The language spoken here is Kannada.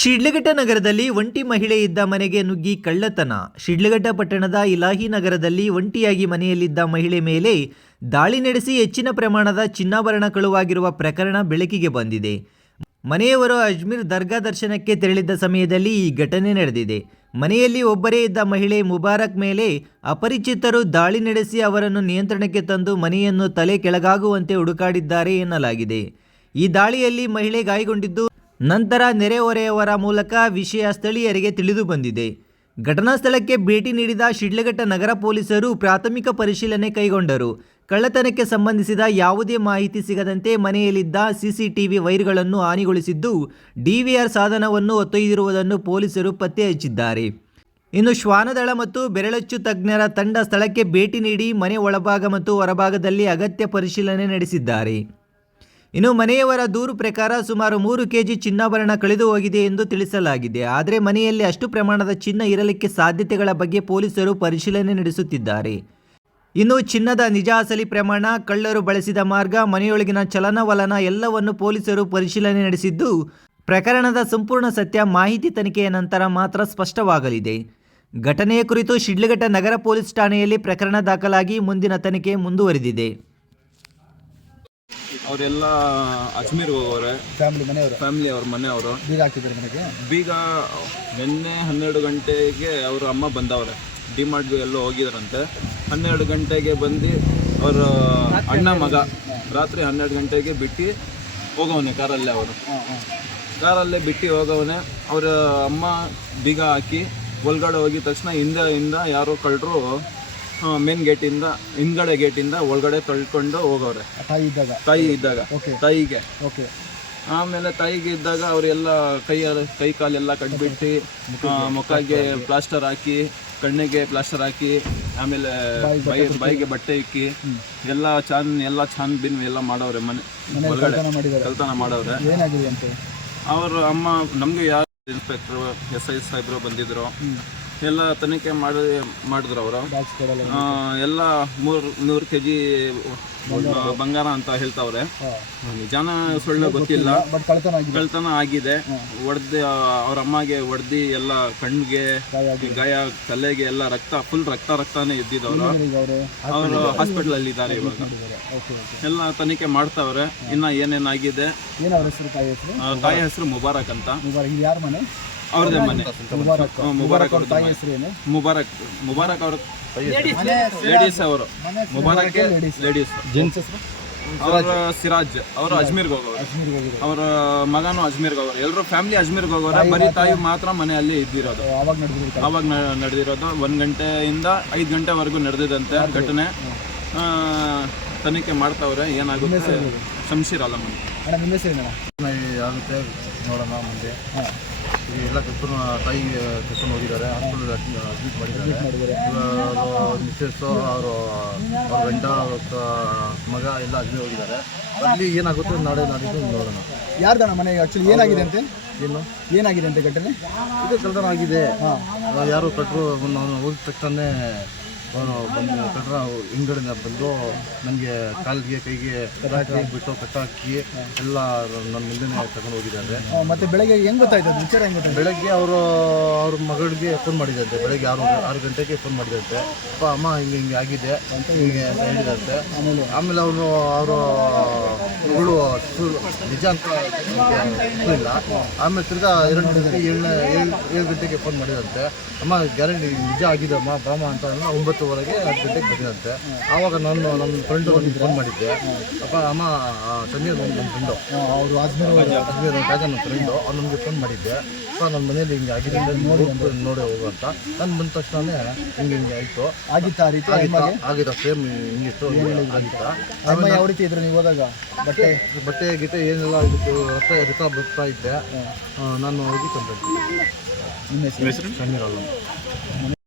ಶಿಡ್ಲಘಟ್ಟ ನಗರದಲ್ಲಿ ಒಂಟಿ ಮಹಿಳೆ ಇದ್ದ ಮನೆಗೆ ನುಗ್ಗಿ ಕಳ್ಳತನ. ಶಿಡ್ಲಘಟ್ಟ ಪಟ್ಟಣದ ಇಲಾಹಿ ನಗರದಲ್ಲಿ ಒಂಟಿಯಾಗಿ ಮನೆಯಲ್ಲಿದ್ದ ಮಹಿಳೆ ಮೇಲೆ ದಾಳಿ ನಡೆಸಿ ಹೆಚ್ಚಿನ ಪ್ರಮಾಣದ ಚಿನ್ನಾಭರಣ ಕಳುವಾಗಿರುವ ಪ್ರಕರಣ ಬೆಳಕಿಗೆ ಬಂದಿದೆ. ಮನೆಯವರು ಅಜ್ಮೀರ್ ದರ್ಗಾ ದರ್ಶನಕ್ಕೆ ತೆರಳಿದ್ದ ಸಮಯದಲ್ಲಿ ಈ ಘಟನೆ ನಡೆದಿದೆ. ಮನೆಯಲ್ಲಿ ಒಬ್ಬರೇ ಇದ್ದ ಮಹಿಳೆ ಮುಬಾರಕ್ ಮೇಲೆ ಅಪರಿಚಿತರು ದಾಳಿ ನಡೆಸಿ ಅವರನ್ನು ನಿಯಂತ್ರಣಕ್ಕೆ ತಂದು ಮನೆಯನ್ನು ತಲೆ ಕೆಳಗಾಗುವಂತೆ ಹುಡುಕಾಡಿದ್ದಾರೆ ಎನ್ನಲಾಗಿದೆ. ಈ ದಾಳಿಯಲ್ಲಿ ಮಹಿಳೆ ಗಾಯಗೊಂಡಿದ್ದು ನಂತರ ನೆರೆಹೊರೆಯವರ ಮೂಲಕ ವಿಷಯ ಸ್ಥಳೀಯರಿಗೆ ತಿಳಿದು ಬಂದಿದೆ. ಘಟನಾ ಸ್ಥಳಕ್ಕೆ ಭೇಟಿ ನೀಡಿದ ಶಿಡ್ಲಘಟ್ಟ ನಗರ ಪೊಲೀಸರು ಪ್ರಾಥಮಿಕ ಪರಿಶೀಲನೆ ಕೈಗೊಂಡರು. ಕಳ್ಳತನಕ್ಕೆ ಸಂಬಂಧಿಸಿದ ಯಾವುದೇ ಮಾಹಿತಿ ಸಿಗದಂತೆ ಮನೆಯಲ್ಲಿದ್ದ ಸಿಸಿಟಿವಿ ವೈರ್ಗಳನ್ನು ಹಾನಿಗೊಳಿಸಿದ್ದು, ಡಿವಿಆರ್ ಸಾಧನವನ್ನು ಹೊತ್ತೊಯ್ದಿರುವುದನ್ನು ಪೊಲೀಸರು ಪತ್ತೆ ಹಚ್ಚಿದ್ದಾರೆ. ಇನ್ನು ಶ್ವಾನದಳ ಮತ್ತು ಬೆರಳಚ್ಚು ತಜ್ಞರ ತಂಡ ಸ್ಥಳಕ್ಕೆ ಭೇಟಿ ನೀಡಿ ಮನೆ ಒಳಭಾಗ ಮತ್ತು ಹೊರಭಾಗದಲ್ಲಿ ಅಗತ್ಯ ಪರಿಶೀಲನೆ ನಡೆಸಿದ್ದಾರೆ. ಇನ್ನು ಮನೆಯವರ ದೂರು ಪ್ರಕಾರ ಸುಮಾರು ಮೂರು ಕೆಜಿ ಚಿನ್ನಾಭರಣ ಕಳೆದು ಹೋಗಿದೆ ಎಂದು ತಿಳಿಸಲಾಗಿದೆ. ಆದರೆ ಮನೆಯಲ್ಲಿ ಅಷ್ಟು ಪ್ರಮಾಣದ ಚಿನ್ನ ಇರಲಿಕ್ಕೆ ಸಾಧ್ಯತೆಗಳ ಬಗ್ಗೆ ಪೊಲೀಸರು ಪರಿಶೀಲನೆ ನಡೆಸುತ್ತಿದ್ದಾರೆ. ಇನ್ನು ಚಿನ್ನದ ನಿಜ ಅಸಲಿ ಪ್ರಮಾಣ, ಕಳ್ಳರು ಬಳಸಿದ ಮಾರ್ಗ, ಮನೆಯೊಳಗಿನ ಚಲನವಲನ ಎಲ್ಲವನ್ನು ಪೊಲೀಸರು ಪರಿಶೀಲನೆ ನಡೆಸಿದ್ದು, ಪ್ರಕರಣದ ಸಂಪೂರ್ಣ ಸತ್ಯ ಮಾಹಿತಿ ತನಿಖೆಯ ನಂತರ ಮಾತ್ರ ಸ್ಪಷ್ಟವಾಗಲಿದೆ. ಘಟನೆಯ ಕುರಿತು ಶಿಡ್ಲಘಟ್ಟ ನಗರ ಪೊಲೀಸ್ ಠಾಣೆಯಲ್ಲಿ ಪ್ರಕರಣ ದಾಖಲಾಗಿ ಮುಂದಿನ ತನಿಖೆ ಮುಂದುವರೆದಿದೆ. ಅವರೆಲ್ಲ ಅಜ್ಮೀರ್ಗೆ ಹೋಗೋರೆ. ಫ್ಯಾಮಿಲಿ ಮನೆಯವರು? ಫ್ಯಾಮಿಲಿ ಅವ್ರ ಮನೆಯವರು. ಬೀಗ ಹಾಕಿದ್ರು ಮನೆಗೆ? ಬೀಗ ನಿನ್ನೆ ಹನ್ನೆರಡು ಗಂಟೆಗೆ ಅವ್ರ ಅಮ್ಮ ಬಂದವ್ರೆ. ಡಿಮಾರ್ಟ್ಗೆ ಎಲ್ಲೋ ಹೋಗಿದ್ರಂತೆ. ಹನ್ನೆರಡು ಗಂಟೆಗೆ ಬಂದು ಅವ್ರ ಅಣ್ಣ ಮಗ ರಾತ್ರಿ ಹನ್ನೆರಡು ಗಂಟೆಗೆ ಬಿಟ್ಟು ಹೋಗವನೆ ಕಾರಲ್ಲೇ ಅವರು. ಕಾರಲ್ಲೇ ಬಿಟ್ಟು ಹೋಗವನೆ. ಅವರ ಅಮ್ಮ ಬೀಗ ಹಾಕಿ ಒಳಗಡೆ ಹೋಗಿದ ತಕ್ಷಣ ಹಿಂದೆ ಹಿಂದೆ ಯಾರೋ ಕಳ್ಳರು ಮೇನ್ ಗೇಟಿಂದ ಹಿಂದ್ಗಡೆ ಗೇಟಿಂದ ಒಳಗಡೆ ತಳ್ಕೊಂಡು ಹೋಗವ್ರೆ. ತಾಯಿ ಇದ್ದಾಗ? ತಾಯಿ ಇದ್ದಾಗ. ಓಕೆ ತಾಯಿಗೆ. ಓಕೆ ಆಮೇಲೆ ತಾಯಿಗೆ ಇದ್ದಾಗ ಅವರೆಲ್ಲ ಕೈ ಕೈ ಕಾಲೆಲ್ಲ ಕಟ್ಬಿಟ್ಟು ಮುಖಕ್ಕೆ ಪ್ಲಾಸ್ಟರ್ ಹಾಕಿ. ಕಣ್ಣಿಗೆ ಪ್ಲಾಸ್ಟರ್ ಹಾಕಿ ಆಮೇಲೆ ಬಾಯಿ ಬಾಯಿಗೆ ಬಟ್ಟೆ ಇಕ್ಕಿ ಎಲ್ಲ ಚಾನ್ ಎಲ್ಲ ಚಾನ್ ಬಿನ್ ಎಲ್ಲ ಮಾಡವ್ರೆ ಮನೆ ಒಳಗಡೆ. ಕಲ್ತನ ಮಾಡವ್ರೆ. ಅವರು ಅಮ್ಮ ನಮಗೆ ಯಾರು ಇನ್ಸ್ಪೆಕ್ಟ್ರು ಎಸ್ ಐ ಸಾಹೇಬ್ರು ಬಂದಿದ್ರು. ಎಲ್ಲ ತನಿಖೆ ಮಾಡಿ ಮಾಡಿದ್ರು ಅವರು. ಎಲ್ಲ ಮೂರು ನೂರು ಕೆ ಜಿ ಬಂಗಾರ ಅಂತ ಹೇಳ್ತಾವ್ರೆ. ಜನ ನಿಜಾನ ಸುಳ್ಳು ಗೊತ್ತಿಲ್ಲ. ಕಳ್ತನ ಆಗಿದೆ. ಒಡ್ದು ಅವ್ರ ಅಮ್ಮಗೆ ಒಡ್ದಿ ಎಲ್ಲ ಕಣ್ಣಿಗೆ ಗಾಯ ತಲೆಗೆ ಎಲ್ಲ ರಕ್ತ ಫುಲ್ ರಕ್ತ ರಕ್ತಾನೆ ಇದ್ದಿದ್ದವ್ರು. ಅವರು? ಹಾಸ್ಪಿಟಲ್ ಅಲ್ಲಿ ಇದ್ದಾರೆ ಇವಾಗ. ಎಲ್ಲ ತನಿಖೆ ಮಾಡ್ತಾವ್ರೆ. ಇನ್ನ ಏನೇನಾಗಿದೆ? ತಾಯಿ ಹೆಸರು? ಮುಬಾರಕ್ ಅಂತ. ಮನೆ. ಅವ್ರದೇ ಮನೆ ಮುಬಾರಕ್. ಹ್ಮ್, ಮುಬಾರಕ್ ಮುಬಾರಕ್ ಅವ್ರ ತಾಯಿ ಮನೆ. ಹೆಸರು. ಏನು ಮುಬಾರಕ್ ಮುಬಾರಕ್ ಅವ್ರ. ಲೇಡೀಸ್ ಅವರು ಮನೆ ಮುಬಾರಕ್ ಲೇಡೀಸ್ ಜೆಂಟ್ಸ್ ಹೆಸರು? ಅವ್ರ ಸಿರಾಜ್. ಅವರು ಅಜ್ಮೀರ್ಗೆ ಹೋಗೋರು. ಅವರ ಮಗನು ಅಜ್ಮೀರ್ಗೆ ಹೋಗೋರು. ಎಲ್ಲರೂ ಫ್ಯಾಮಿಲಿ ಅಜ್ಮೀರ್ಗೆ ಹೋಗೋರ. ಬರೀ ತಾಯಿ ಮಾತ್ರ ಮನೆಯಲ್ಲಿ ಇದ್ದಿರೋದು. ಅವಾಗ ನಡೆದಿರೋದು. ಒಂದು ಗಂಟೆಯಿಂದ ಐದು ಗಂಟೆವರೆಗೂ ನಡೆದಿದಂತೆ ಘಟನೆ. ಆ, ತನಿಖೆ ಮಾಡ್ತಾವ್ರೆ. ಏನಾಗುತ್ತೆ? ಸಂಶಿರಲ್ಲ ಅಲ್ಲ ಆಗುತ್ತೆ ನೋಡೋಣ ಮುಂದೆ. ಎಲ್ಲ ಕರ್ಕೊಂಡು ತಾಯಿ ಕರ್ಕೊಂಡು ಹೋಗಿದ್ದಾರೆ. ಹಾಸ್ಪಿಟಲ್ ಅಡ್ಮಿಟ್ ಮಾಡಿದ್ದಾರೆ. ಮಿಸ್ಸಸ್ಸು ಅವರು ಅವ್ರ ಗಂಡ ಅವ್ರ ಮಗ ಎಲ್ಲ ಅಡ್ಮಿಟ್ ಹೋಗಿದ್ದಾರೆ. ಅಲ್ಲಿ ಏನಾಗುತ್ತೆ ನಾಳೆ ನಾಡಿದ್ದು ನೋಡೋಣ. ಯಾರ್ದಣ್ಣ ಮನೆಗೆ? ಆ್ಯಕ್ಚುಲಿ ಏನಾಗಿದೆ ಅಂತೆ? ಏನು? ಏನಾಗಿದೆ ಅಂತೆ ಘಟನೆ? ಇದು ಕಳ್ಳತನ ಆಗಿದೆ. ಯಾರು ಕಟ್ಟರು ನಾನು ಹೋಗಿದ ತಕ್ಷಣ ಬಂದು ಕಟ್ರ ಹಿಂದ್ಗಡೆಯಿಂದ ಬಂದು ನನಗೆ ಕಾಲಿಗೆ ಕೈಗೆ ಬಿಟ್ಟು ಕಟ್ಟಾಕಿ ಎಲ್ಲ ನನ್ನ ಮುಂದೆ ತಗೊಂಡು ಹೋಗಿದ್ದಾರೆ. ಮತ್ತೆ ಬೆಳಗ್ಗೆ ಹೆಂಗ್ ಗೊತ್ತಾಯ್ತು? ವಿಚಾರ ಹೆಂಗ್ ಗೊತ್ತಾಯ್ತು? ಬೆಳಗ್ಗೆ ಅವರು ಅವ್ರ ಮಗಳಿಗೆ ಫೋನ್ ಮಾಡಿದಂತೆ. ಬೆಳಗ್ಗೆ ಆರು ಆರು ಗಂಟೆಗೆ ಫೋನ್ ಮಾಡಿದಂತೆ. ಅಪ್ಪ ಅಮ್ಮ ಹಿಂಗೆ ಹಿಂಗೆ ಆಗಿದೆ. ಅಂತ ಹಿಂಗೆ ಹೇಳಿದಂತೆ. ಆಮೇಲೆ ಅವರು ಅವನು ಅವರು ಮಗಳು ನಿಜ ಅಂತ ಇಲ್ಲ ಆಮೇಲೆ ತಿರ್ಗಾ ಎರಡು ಗಂಟೆಗೆ ಏಳನೇ ಏಳು ಏಳು ಗಂಟೆಗೆ ಫೋನ್ ಮಾಡಿದಂತೆ. ಅಮ್ಮ ಗ್ಯಾರಂಟಿ ನಿಜ ಆಗಿದೆ ಅಮ್ಮ ಬಾಮ ಅಂತ ಅಂದ್ರು ಒಂಬತ್ತುವರೆಗೆ ಹತ್ತು ಗಂಟೆಗೆ ಬಂದಿದಂತೆ ಆವಾಗ ನಾನು ನಮ್ಮ ಫ್ರೆಂಡು ನನಗೆ ಫೋನ್ ಮಾಡಿದ್ದೆ. ಅಪ್ಪ ಅಮ್ಮ ಸಂಜೆ ಒಂದು ನನ್ನ ಫ್ರೆಂಡು ಅವರು. ಆಜ್ಮೇಲೆ ಅಜ್ಮೀರ್ ಕಾಜ ನನ್ನ ಫ್ರೆಂಡು ಅವ್ರು ನನಗೆ ಫೋನ್ ಮಾಡಿದ್ದೆ. ಅಪ್ಪ ನನ್ನ ಮನೇಲಿ ಹಿಂಗೆ ಆಗಿದೆ ಅಂತ ನೋಡಿ ನೋಡಿ ಹೋಗು ಅಂತ. ನಾನು ಬಂದ ತಕ್ಷಣನೇ ಹಿಂಗೆ ಹಿಂಗೆ ಆಯಿತು. ಆಗಿತ್ತ ಆ ರೀತಿ ಆಗಿದ್ದ ಸೇಮ್ ಹಿಂಗಿತ್ತು ಆಗಿತ್ತಾ? ಅಮ್ಮ ಯಾವ ರೀತಿ ಇದ್ರೆ ನೀವು ಹೋದಾಗ? ಬಟ್ಟೆ? ಬಟ್ಟೆ ಗಿಟ್ಟೆ ಏನೆಲ್ಲ ಆಗಿತ್ತು ರಕ್ತ ರಕ್ತ ಬರ್ತಾ ಇದ್ದೆ. ನಾನು ಹೋಗಿ ತಂದೆ. ನಿಮ್ಮ ಹೆಸರು? ಸಮೀರ್ ಅಲ್ಲ